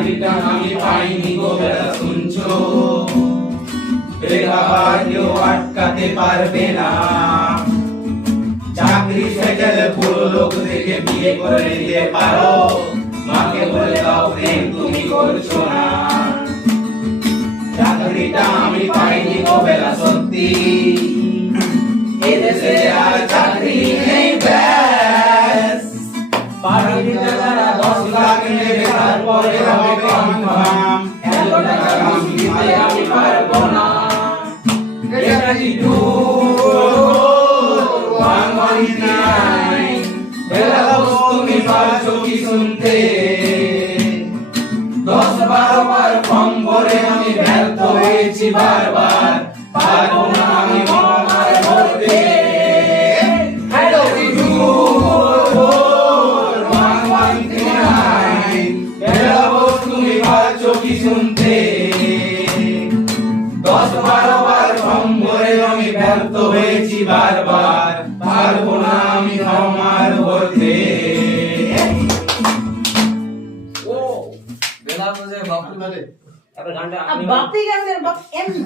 চাকরিটা আমি পাইনি গো বেলা শুনছো বেকার কেউ আটকাতে পারবে না চাকরি থেকে পুরো লোক দেখে বিয়ে করে নিতে পারো মাকে বলে দাও প্রেম তুমি করছ না চাকরিটা আমি পাইনি গো বেলা সত্যি। দশ লাখ নেবে তারপরে হবে কনফার্ম এত টাকা ঘুষ আমি পারব না এটা কি ওয়ান ওয়ান নাইন বেলা তুমি পারছ কি শুনতে দশ বারো বার ফর্ম ভরে আমি ব্যর্থ হয়েছি বারবার। পারব না আমি শুনতে। দশ বারো বার ফর্ম আমি ব্যর্থ হয়েছি বারবার। পারব না আমি আমার ভরতে। বেলা বুঝে বাপু আর বাপি গান বাপ এমনি